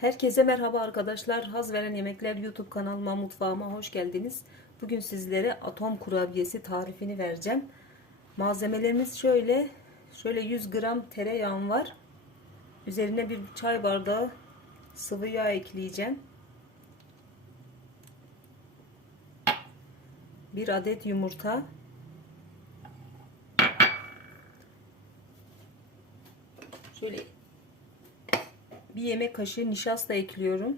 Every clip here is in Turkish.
Herkese merhaba arkadaşlar. Haz veren yemekler YouTube kanalıma mutfağıma hoş geldiniz. Bugün sizlere atom kurabiyesi tarifini vereceğim. Malzemelerimiz şöyle. Şöyle 100 gram tereyağım var. Üzerine bir çay bardağı sıvı yağ ekleyeceğim. Bir adet yumurta. Şöyle bir yemek kaşığı nişasta ekliyorum.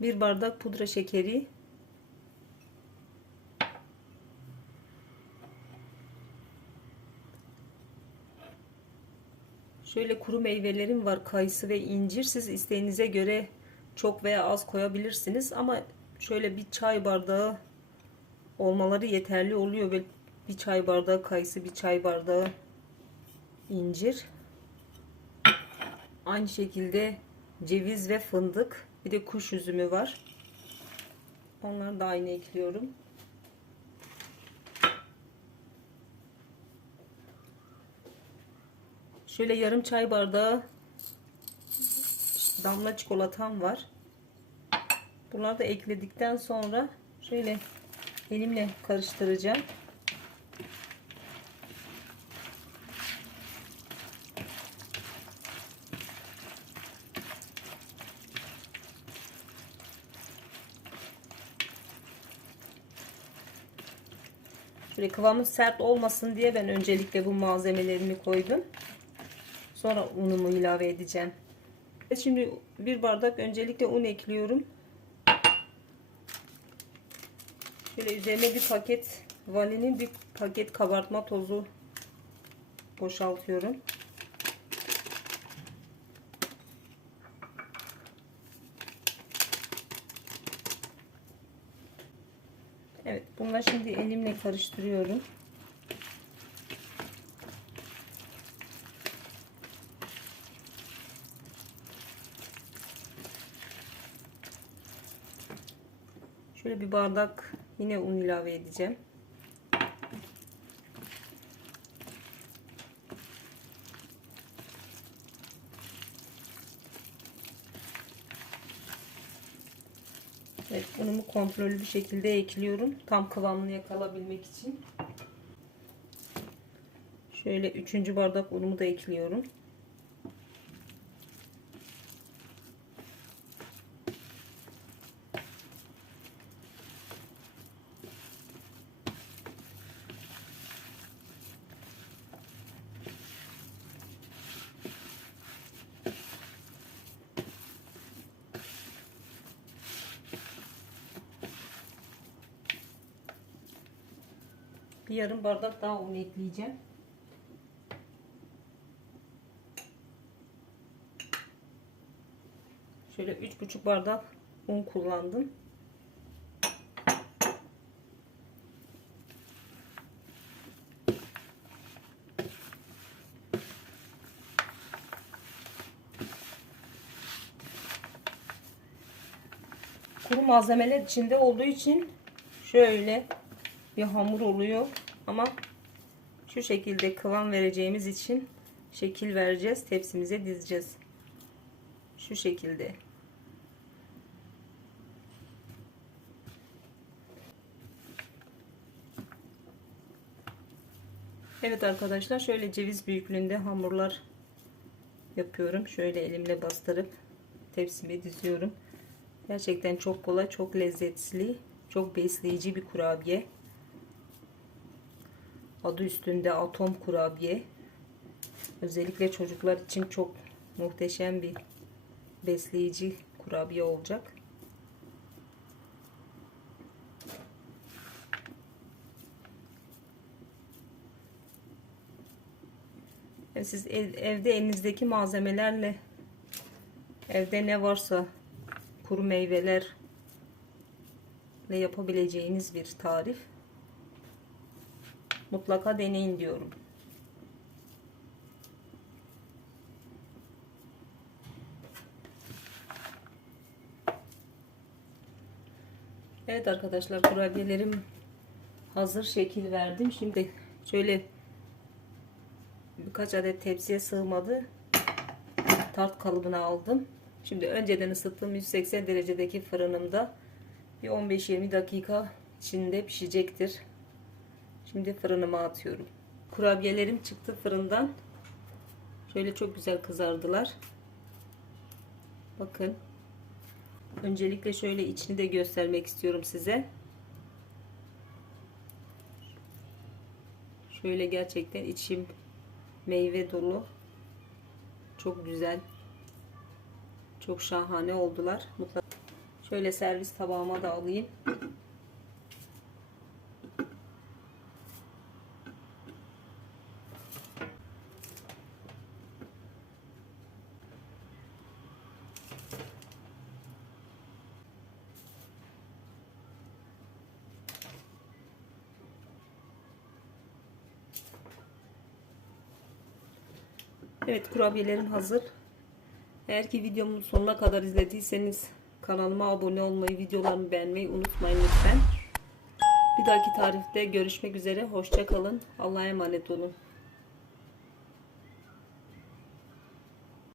Bir bardak pudra şekeri. Şöyle kuru meyvelerim var. Kayısı ve incir. Siz isteğinize göre çok veya az koyabilirsiniz. Ama şöyle bir çay bardağı olmaları yeterli oluyor. Bir çay bardağı kayısı, bir çay bardağı incir. Aynı şekilde ceviz ve fındık. Bir de kuş üzümü var. Onları da aynı ekliyorum. Şöyle yarım çay bardağı damla çikolatam var. Bunları da ekledikten sonra şöyle elimle karıştıracağım. Şöyle kıvamı sert olmasın diye ben öncelikle bu malzemelerimi koydum. Sonra unumu ilave edeceğim. Şimdi bir bardak öncelikle un ekliyorum. Şöyle üzerine bir paket vanilin bir paket kabartma tozu boşaltıyorum. Evet, bunları şimdi elimle karıştırıyorum. Şöyle bir bardak yine un ilave edeceğim. Evet, unumu kontrollü bir şekilde ekliyorum. Tam kıvamını yakalabilmek için. Şöyle üçüncü bardak unumu da ekliyorum. Bir yarım bardak daha un ekleyeceğim. Şöyle üç buçuk bardak un kullandım. Kuru malzemeler içinde olduğu için şöyle bir hamur oluyor. Ama şu şekilde kıvam vereceğimiz için şekil vereceğiz tepsimize dizeceğiz. Şu şekilde. Evet arkadaşlar şöyle ceviz büyüklüğünde hamurlar yapıyorum. Şöyle elimle bastırıp tepsime diziyorum. Gerçekten çok kolay çok lezzetli çok besleyici bir kurabiye adı üstünde atom kurabiye. Özellikle çocuklar için çok muhteşem bir besleyici kurabiye olacak. Siz ev, evde elinizdeki malzemelerle evde ne varsa kuru meyveler ve yapabileceğiniz bir tarif mutlaka deneyin diyorum. Evet arkadaşlar kurabiyelerim hazır şekil verdim. Şimdi şöyle birkaç adet tepsiye sığmadı. tart kalıbına aldım. Şimdi önceden ısıttığım 180 derecedeki fırınımda bir 15-20 dakika içinde pişecektir. Şimdi fırınıma atıyorum. Kurabiyelerim çıktı fırından. Şöyle çok güzel kızardılar. Bakın. Öncelikle şöyle içini de göstermek istiyorum size. Şöyle gerçekten içim meyve dolu. Çok güzel. Çok şahane oldular. Mutlaka şöyle servis tabağıma da alayım. Evet kurabiyelerim hazır. Eğer ki videomun sonuna kadar izlediyseniz kanalıma abone olmayı, videolarımı beğenmeyi unutmayın lütfen. Bir dahaki tarifte görüşmek üzere. Hoşça kalın. Allah'a emanet olun.